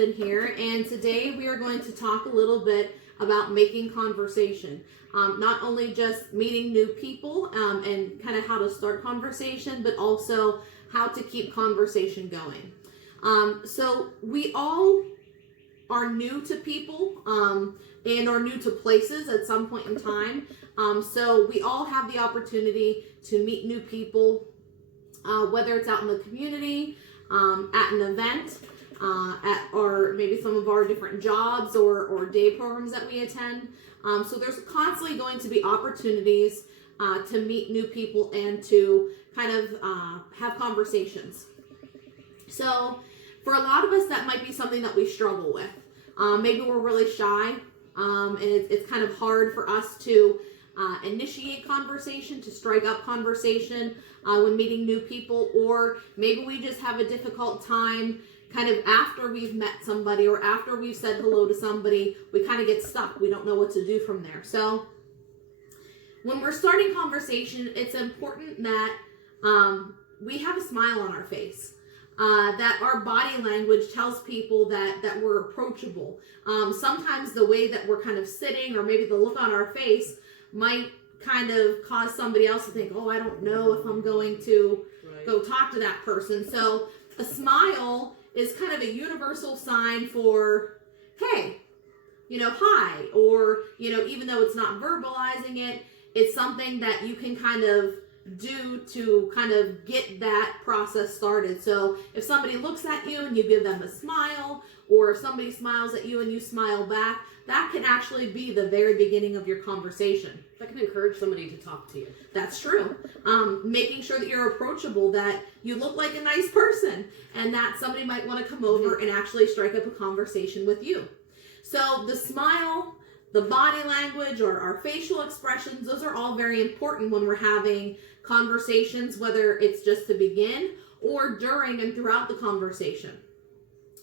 Kristen here, and today we are going to talk a little bit about making conversation. Not only just meeting new people and kind of how to start conversation, but also how to keep conversation going. So we all are new to people and are new to places at some point in time. So we all have the opportunity to meet new people, whether it's out in the community, at an event, or maybe some of our different jobs or day programs that we attend. So there's constantly going to be opportunities to meet new people and to kind of have conversations. So for a lot of us, that might be something that we struggle with. Maybe we're really shy, and it's kind of hard for us to initiate conversation, to strike up conversation when meeting new people, or maybe we just have a difficult time kind of after we've met somebody or after we've said hello to somebody, we kind of get stuck. We don't know what to do from there. So when we're starting conversation, it's important that we have a smile on our face. That our body language tells people that we're approachable. Sometimes the way that we're kind of sitting or maybe the look on our face might kind of cause somebody else to think, oh, I don't know if I'm going to go talk to that person. So a smile is kind of a universal sign for, hey, hi, or, even though it's not verbalizing it, it's something that you can kind of do to kind of get that process started. So if somebody looks at you and you give them a smile, or if somebody smiles at you and you smile back, that can actually be the very beginning of your conversation. That can encourage somebody to talk to you. That's true. Making sure that you're approachable, that you look like a nice person, and that somebody might want to come over and actually strike up a conversation with you. So the smile, the body language, or our facial expressions, those are all very important when we're having conversations, whether it's just to begin or during and throughout the conversation.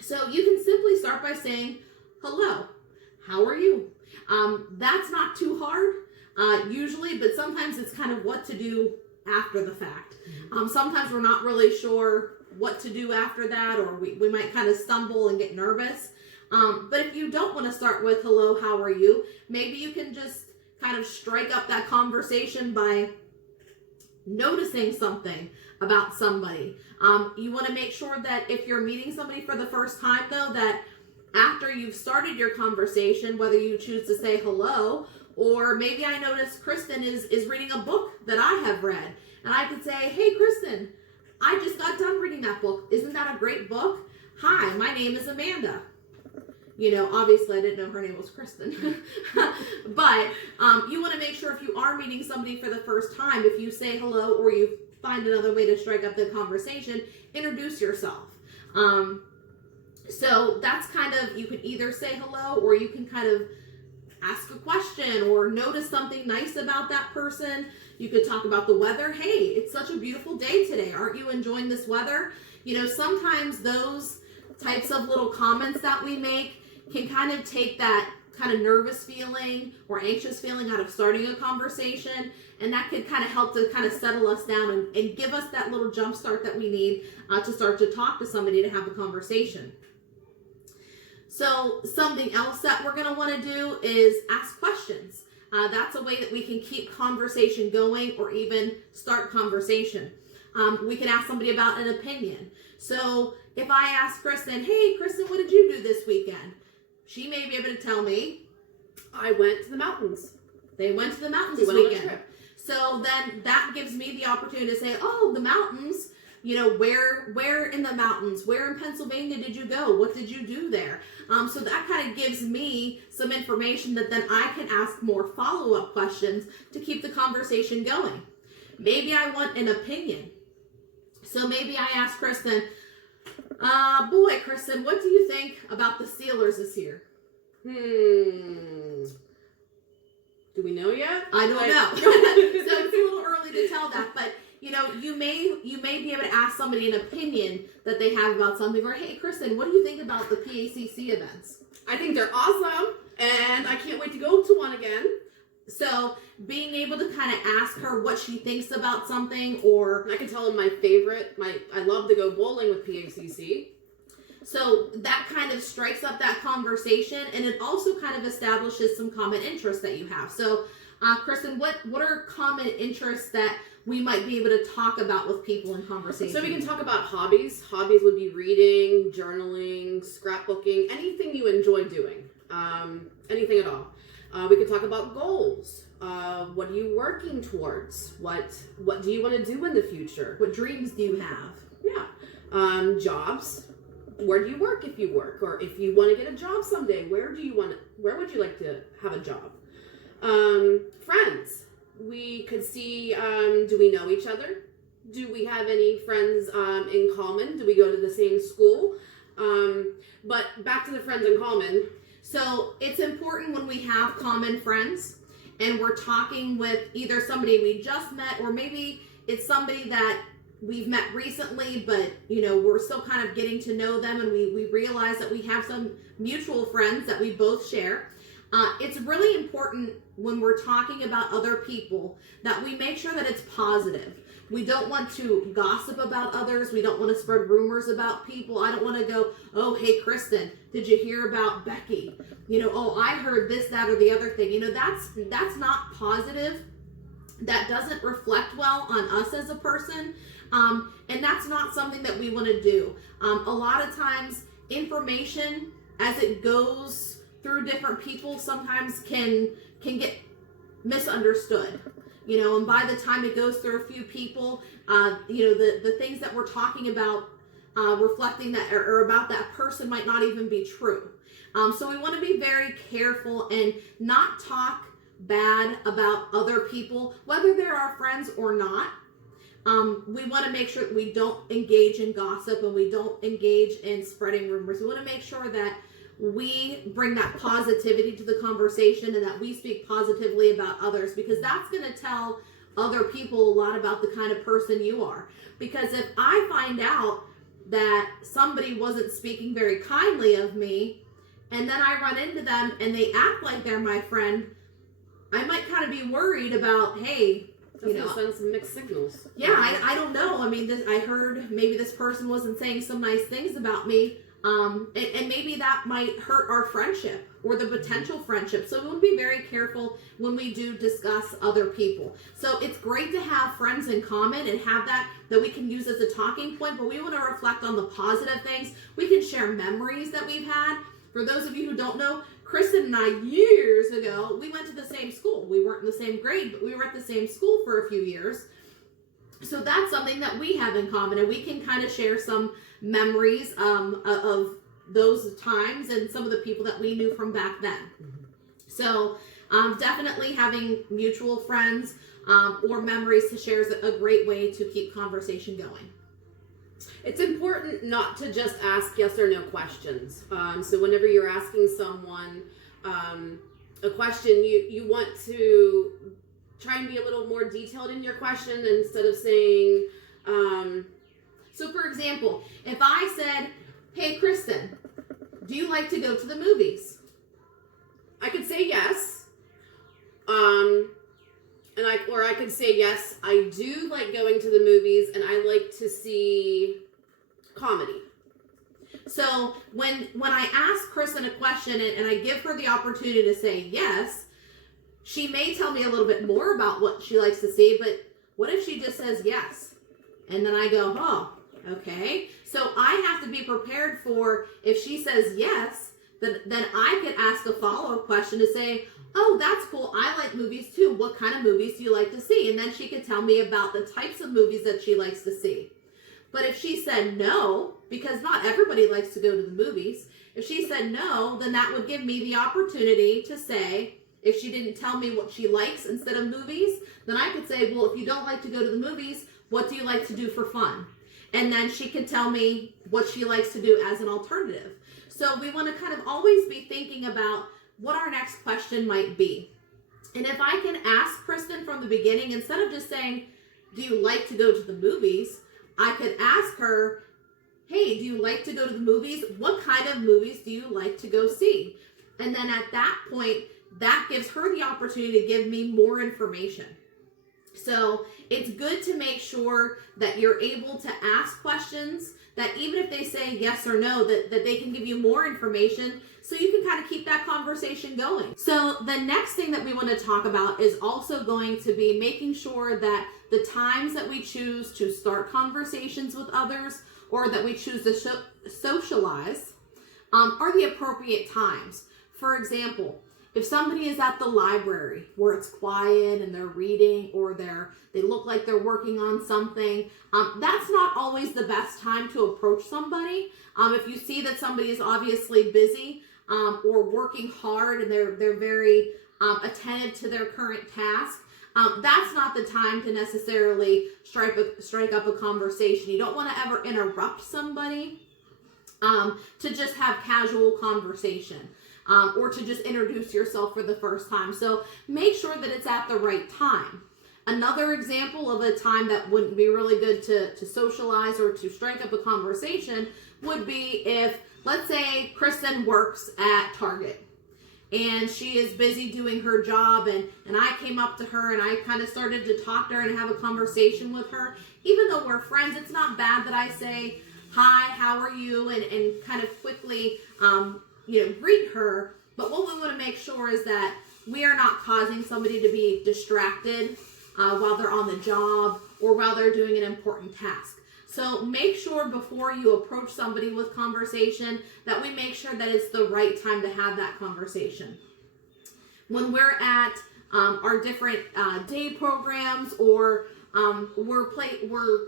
So you can simply start by saying, hello, how are you? That's not too hard usually, but sometimes it's kind of what to do after the fact. Sometimes we're not really sure what to do after that, or we might kind of stumble and get nervous. But if you don't want to start with hello, how are you? Maybe you can just kind of strike up that conversation by noticing something about somebody. You want to make sure that if you're meeting somebody for the first time, though, that after you've started your conversation, whether you choose to say hello, or maybe I noticed Kristen is reading a book that I have read, and I could say, hey, Kristen, I just got done reading that book. Isn't that a great book? Hi, my name is Amanda. Obviously I didn't know her name was Kristen. But you want to make sure if you are meeting somebody for the first time, if you say hello or you find another way to strike up the conversation, introduce yourself. So that's kind of, you can either say hello or you can kind of ask a question or notice something nice about that person. You could talk about the weather. Hey, it's such a beautiful day today. Aren't you enjoying this weather? Sometimes those types of little comments that we make can kind of take that kind of nervous feeling or anxious feeling out of starting a conversation, and that could kind of help to kind of settle us down and give us that little jump start that we need to start to talk to somebody, to have a conversation. So something else that we're going to want to do is ask questions. That's a way that we can keep conversation going or even start conversation. We can ask somebody about an opinion. So if I ask Kristen, hey, Kristen, what did you do this weekend? She may be able to tell me, I went to the mountains. They went to the mountains this weekend. So then that gives me the opportunity to say, oh, the mountains, where in the mountains, where in Pennsylvania did you go? What did you do there? So that kind of gives me some information that then I can ask more follow-up questions to keep the conversation going. Maybe I want an opinion. So maybe I ask Kristen, boy, Kristen, what do you think about the Steelers this year? Do we know yet? I don't know. So it's a little early to tell that, but you may be able to ask somebody an opinion that they have about something, or hey, Kristen, what do you think about the PACC events? I think they're awesome, and I can't wait to go to one again. So being able to kind of ask her what she thinks about something, or I can tell them my favorite. I love to go bowling with PACC. So that kind of strikes up that conversation, and it also kind of establishes some common interests that you have. So, Kristen, what are common interests that we might be able to talk about with people in conversation? So we can talk about hobbies. Hobbies would be reading, journaling, scrapbooking, anything you enjoy doing, anything at all. We could talk about goals. What are you working towards? What do you want to do in the future? What dreams do you have? Yeah. Jobs. Where do you work if you work? Or if you want to get a job someday, where would you like to have a job? Friends. We could see, do we know each other? Do we have any friends in common? Do we go to the same school? But back to the friends in common. So it's important when we have common friends and we're talking with either somebody we just met, or maybe it's somebody that we've met recently, but we're still kind of getting to know them, and we realize that we have some mutual friends that we both share. It's really important when we're talking about other people that we make sure that it's positive. We don't want to gossip about others. We don't want to spread rumors about people. I don't want to go, oh, hey, Kristen, did you hear about Becky? Oh, I heard this, that, or the other thing. That's not positive. That doesn't reflect well on us as a person. And that's not something that we want to do. A lot of times, information as it goes through different people sometimes can get misunderstood. And by the time it goes through a few people, the things that we're talking about, reflecting that or about that person might not even be true. So we want to be very careful and not talk bad about other people, whether they're our friends or not. We want to make sure that we don't engage in gossip and we don't engage in spreading rumors. We want to make sure that we bring that positivity to the conversation and that we speak positively about others, because that's going to tell other people a lot about the kind of person you are. Because if I find out that somebody wasn't speaking very kindly of me, and then I run into them and they act like they're my friend, I might kind of be worried about, hey, send some mixed signals. Yeah, I don't know. I mean, I heard maybe this person wasn't saying some nice things about me. And maybe that might hurt our friendship or the potential friendship. So we want to be very careful when we do discuss other people. So it's great to have friends in common and have that we can use as a talking point, but we want to reflect on the positive things. We can share memories that we've had. For those of you who don't know, Kristen and I, years ago, we went to the same school. We weren't in the same grade, but we were at the same school for a few years. So that's something that we have in common, and we can kind of share some memories of those times and some of the people that we knew from back then. Mm-hmm. So definitely having mutual friends or memories to share is a great way to keep conversation going. It's important not to just ask yes or no questions. So whenever you're asking someone a question, you want to try and be a little more detailed in your question instead of saying... So for example, if I said, hey, Kristen, do you like to go to the movies? I could say yes. Or I could say yes, I do like going to the movies and I like to see comedy. So when I ask Kristen a question and I give her the opportunity to say yes, she may tell me a little bit more about what she likes to see, but what if she just says yes? And then I go, oh, okay. So I have to be prepared for, if she says yes, then I can ask a follow-up question to say, oh, that's cool. I like movies too. What kind of movies do you like to see? And then she could tell me about the types of movies that she likes to see. But if she said no, because not everybody likes to go to the movies, if she said no, then that would give me the opportunity to say, if she didn't tell me what she likes instead of movies, then I could say, well, if you don't like to go to the movies, what do you like to do for fun? And then she can tell me what she likes to do as an alternative. So we want to kind of always be thinking about what our next question might be. And if I can ask Kristen from the beginning, instead of just saying, do you like to go to the movies? I could ask her, hey, do you like to go to the movies? What kind of movies do you like to go see? And then at that point, that gives her the opportunity to give me more information. So it's good to make sure that you're able to ask questions that even if they say yes or no, that they can give you more information so you can kind of keep that conversation going. So the next thing that we want to talk about is also going to be making sure that the times that we choose to start conversations with others or that we choose to socialize are the appropriate times. For example, if somebody is at the library where it's quiet and they're reading or they look like they're working on something, that's not always the best time to approach somebody. If you see that somebody is obviously busy or working hard and they're very attentive to their current task, that's not the time to necessarily strike up a conversation. You don't want to ever interrupt somebody to just have casual conversation. Or to just introduce yourself for the first time. So make sure that it's at the right time. Another example of a time that wouldn't be really good to socialize or to strike up a conversation would be if, let's say, Kristen works at Target and she is busy doing her job and I came up to her and I kind of started to talk to her and have a conversation with her. Even though we're friends, it's not bad that I say, hi, how are you? And kind of quickly, greet her, but what we want to make sure is that we are not causing somebody to be distracted while they're on the job or while they're doing an important task. So make sure before you approach somebody with conversation that we make sure that it's the right time to have that conversation. When we're at our different day programs or we're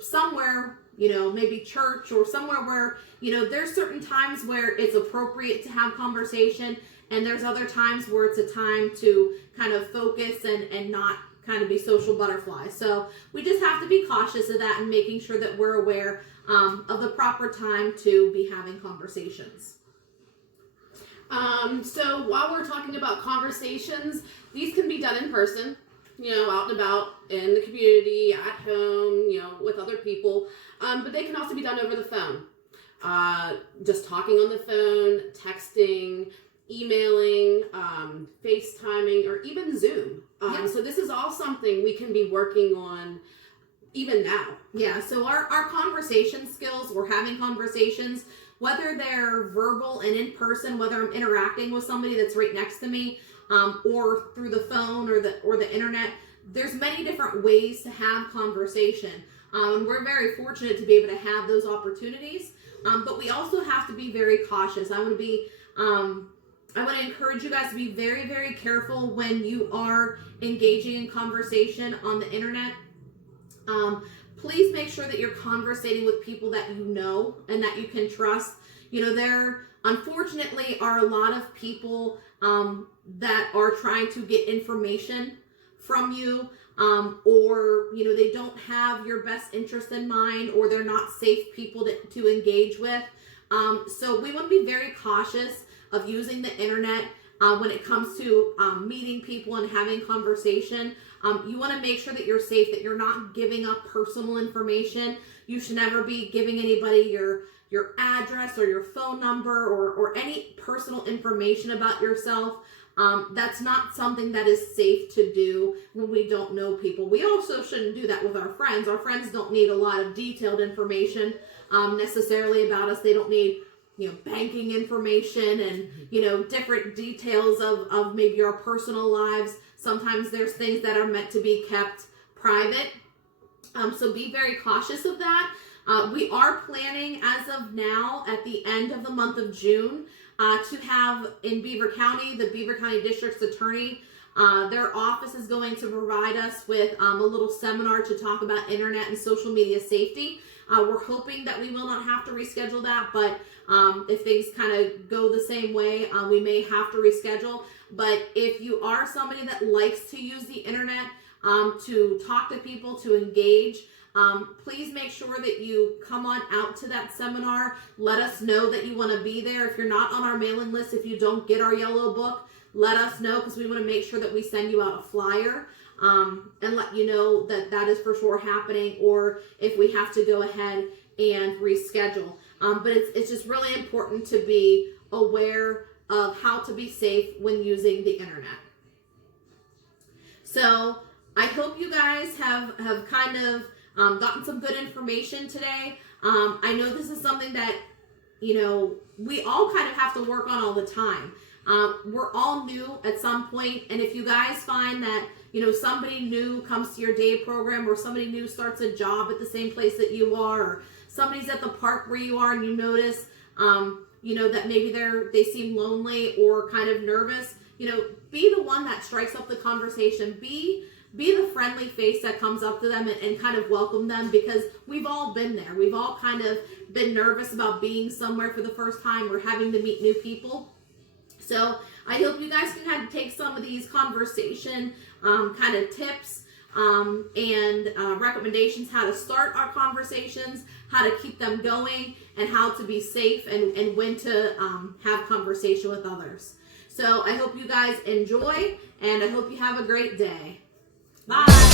somewhere, maybe church or somewhere where, there's certain times where it's appropriate to have conversation and there's other times where it's a time to kind of focus and not kind of be social butterflies. So we just have to be cautious of that and making sure that we're aware of the proper time to be having conversations. So while we're talking about conversations, these can be done in person, out and about in the community, at home, with other people. But they can also be done over the phone. Just talking on the phone, texting, emailing, FaceTiming, or even Zoom. So this is all something we can be working on even now. Yeah, so our conversation skills, we're having conversations, whether they're verbal and in person, whether I'm interacting with somebody that's right next to me, or through the phone or the internet, there's many different ways to have conversation. We're very fortunate to be able to have those opportunities, but we also have to be very cautious. I want to encourage you guys to be very, very careful when you are engaging in conversation on the internet. Please make sure that you're conversating with people that you know and that you can trust. There unfortunately are a lot of people that are trying to get information from you, or they don't have your best interest in mind, or they're not safe people to engage with. So we want to be very cautious of using the internet when it comes to meeting people and having conversation. You want to make sure that you're safe, that you're not giving up personal information. You should never be giving anybody your address or your phone number or any personal information about yourself. That's not something that is safe to do when we don't know people. We also shouldn't do that with our friends. Our friends don't need a lot of detailed information necessarily about us. They don't need banking information and different details of maybe our personal lives. Sometimes there's things that are meant to be kept private. So be very cautious of that. We are planning as of now at the end of the month of June to have in Beaver County, the Beaver County District's Attorney, their office is going to provide us with a little seminar to talk about internet and social media safety. We're hoping that we will not have to reschedule that, but if things kind of go the same way, we may have to reschedule. But if you are somebody that likes to use the internet to talk to people, to engage, please make sure that you come on out to that seminar. Let us know that you want to be there. If you're not on our mailing list, if you don't get our yellow book, let us know, because we want to make sure that we send you out a flyer and let you know that that is for sure happening, or if we have to go ahead and reschedule. But it's just really important to be aware of how to be safe when using the internet. So I hope you guys have kind of gotten some good information today. I know this is something that, we all kind of have to work on all the time. We're all new at some point, and if you guys find that, somebody new comes to your day program, or somebody new starts a job at the same place that you are, or somebody's at the park where you are and you notice, that maybe they seem lonely or kind of nervous, be the one that strikes up the conversation. Be the friendly face that comes up to them and kind of welcome them, because we've all been there. We've all kind of been nervous about being somewhere for the first time or having to meet new people. So I hope you guys can kind of take some of these conversation kind of tips and recommendations, how to start our conversations, how to keep them going, and how to be safe and when to have conversation with others. So I hope you guys enjoy, and I hope you have a great day. Bye.